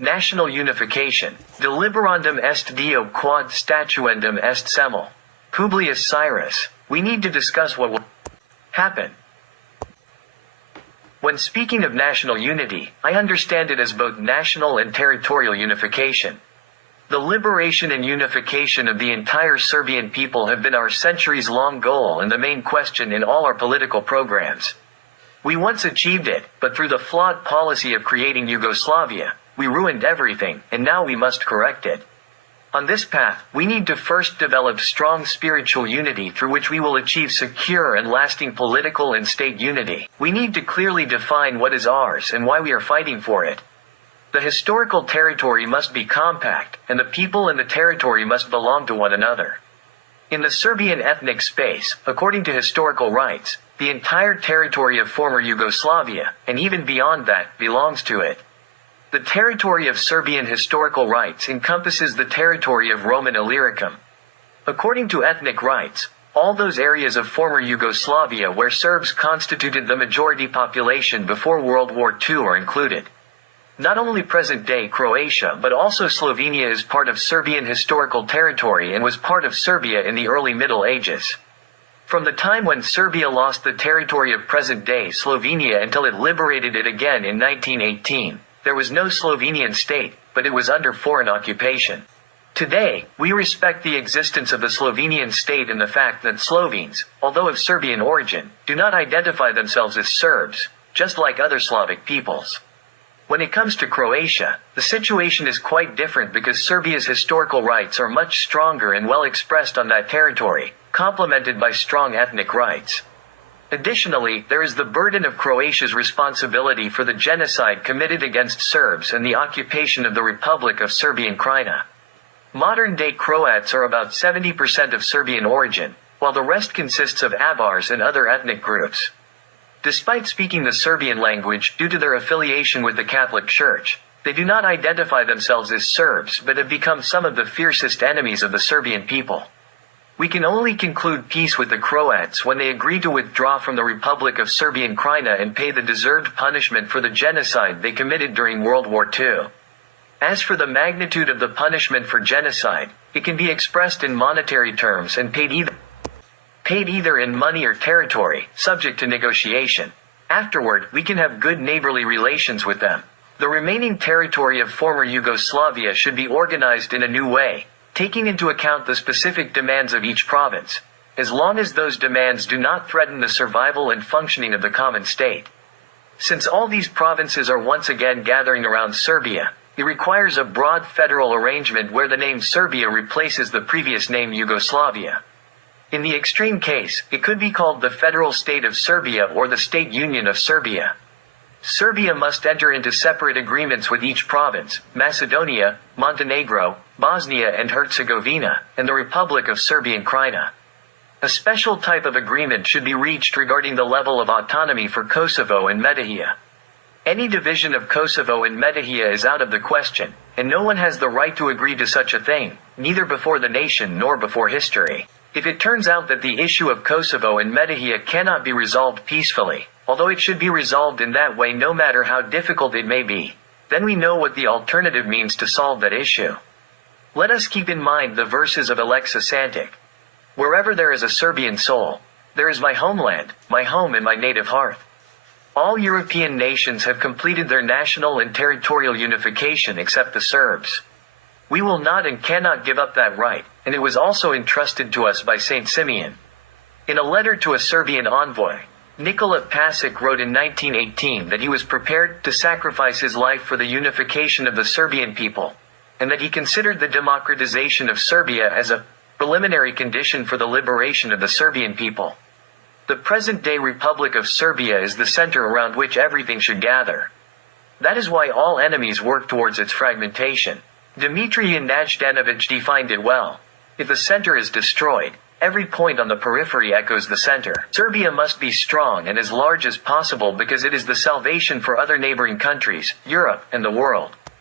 National unification. Deliberandum est Dio quod statuendum est semel. Publius Cyrus. We need to discuss what will happen. When speaking of national unity, I understand it as both national and territorial unification. The liberation and unification of the entire Serbian people have been our centuries-long goal and the main question in all our political programs. We once achieved it, but through the flawed policy of creating Yugoslavia, we ruined everything, and now we must correct it. On this path, we need to first develop strong spiritual unity through which we will achieve secure and lasting political and state unity. We need to clearly define what is ours and why we are fighting for it. The historical territory must be compact, and the people and the territory must belong to one another. In the Serbian ethnic space, according to historical rights, the entire territory of former Yugoslavia, and even beyond that, belongs to it. The territory of Serbian historical rights encompasses the territory of Roman Illyricum. According to ethnic rights, all those areas of former Yugoslavia where Serbs constituted the majority population before World War II are included. Not only present-day Croatia but also Slovenia is part of Serbian historical territory and was part of Serbia in the early Middle Ages. From the time when Serbia lost the territory of present-day Slovenia until it liberated it again in 1918, there was no Slovenian state, but it was under foreign occupation. Today, we respect the existence of the Slovenian state and the fact that Slovenes, although of Serbian origin, do not identify themselves as Serbs, just like other Slavic peoples. When it comes to Croatia, the situation is quite different because Serbia's historical rights are much stronger and well expressed on that territory, complemented by strong ethnic rights. Additionally, there is the burden of Croatia's responsibility for the genocide committed against Serbs and the occupation of the Republic of Serbian Krajina. Modern-day Croats are about 70% of Serbian origin, while the rest consists of Avars and other ethnic groups. Despite speaking the Serbian language due to their affiliation with the Catholic Church, they do not identify themselves as Serbs but have become some of the fiercest enemies of the Serbian people. We can only conclude peace with the Croats when they agree to withdraw from the Republic of Serbian Krajina and pay the deserved punishment for the genocide they committed during World War II. As for the magnitude of the punishment for genocide, it can be expressed in monetary terms and paid either in money or territory, subject to negotiation. Afterward, we can have good neighborly relations with them. The remaining territory of former Yugoslavia should be organized in a new way, taking into account the specific demands of each province, as long as those demands do not threaten the survival and functioning of the common state. Since all these provinces are once again gathering around Serbia, it requires a broad federal arrangement where the name Serbia replaces the previous name Yugoslavia. In the extreme case, it could be called the Federal State of Serbia or the State Union of Serbia. Serbia must enter into separate agreements with each province, Macedonia, Montenegro, Bosnia and Herzegovina, and the Republic of Serbian Krajina. A special type of agreement should be reached regarding the level of autonomy for Kosovo and Metohija. Any division of Kosovo and Metohija is out of the question, and no one has the right to agree to such a thing, neither before the nation nor before history. If it turns out that the issue of Kosovo and Metohija cannot be resolved peacefully, although it should be resolved in that way no matter how difficult it may be, then we know what the alternative means to solve that issue. Let us keep in mind the verses of Alexis Santic. Wherever there is a Serbian soul, there is my homeland, my home and my native hearth. All European nations have completed their national and territorial unification except the Serbs. We will not and cannot give up that right, and it was also entrusted to us by Saint Simeon. In a letter to a Serbian envoy, Nikola Pasic wrote in 1918 that he was prepared to sacrifice his life for the unification of the Serbian people, and that he considered the democratization of Serbia as a preliminary condition for the liberation of the Serbian people. The present-day Republic of Serbia is the center around which everything should gather. That is why all enemies work towards its fragmentation. Dmitry Najdanovic defined it well. If the center is destroyed, every point on the periphery echoes the center. Serbia must be strong and as large as possible because it is the salvation for other neighboring countries, Europe, and the world.